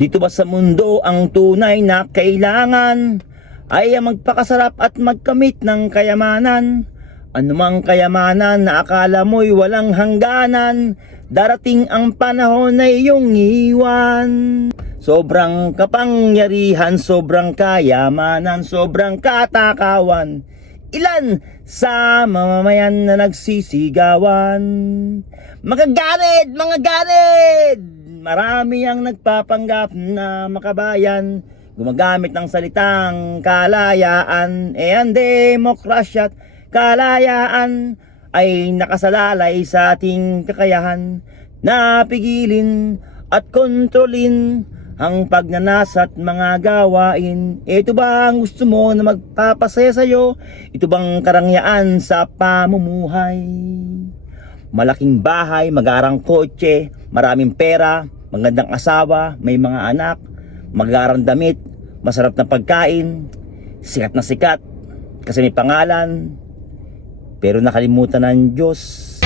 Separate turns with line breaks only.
Dito ba sa mundo ang tunay na kailangan ay ang magpakasarap at magkamit ng kayamanan? Anumang kayamanan na akala mo'y walang hangganan, darating ang panahon na iyong iwan. Sobrang kapangyarihan, sobrang kayamanan, sobrang katakawan. Ilan sa mamamayan na nagsisigawan? Mga ganid! Mga ganid! Marami ang nagpapanggap na makabayan Gumagamit ng salitang kalayaan E ang demokrasya at kalayaan Ay nakasalalay sa ating kakayahan Na pigilin at kontrolin ang pagnanasa at mga gawain Ito ba ang gusto mo na magpapasaya sa'yo? Ito bang karangyaan sa pamumuhay? Malaking bahay, mag-aarang kotse, maraming pera, magandang asawa, may mga anak, mag-aarang damit, masarap na pagkain, sikat na sikat, kasi may pangalan, pero nakalimutan ng Diyos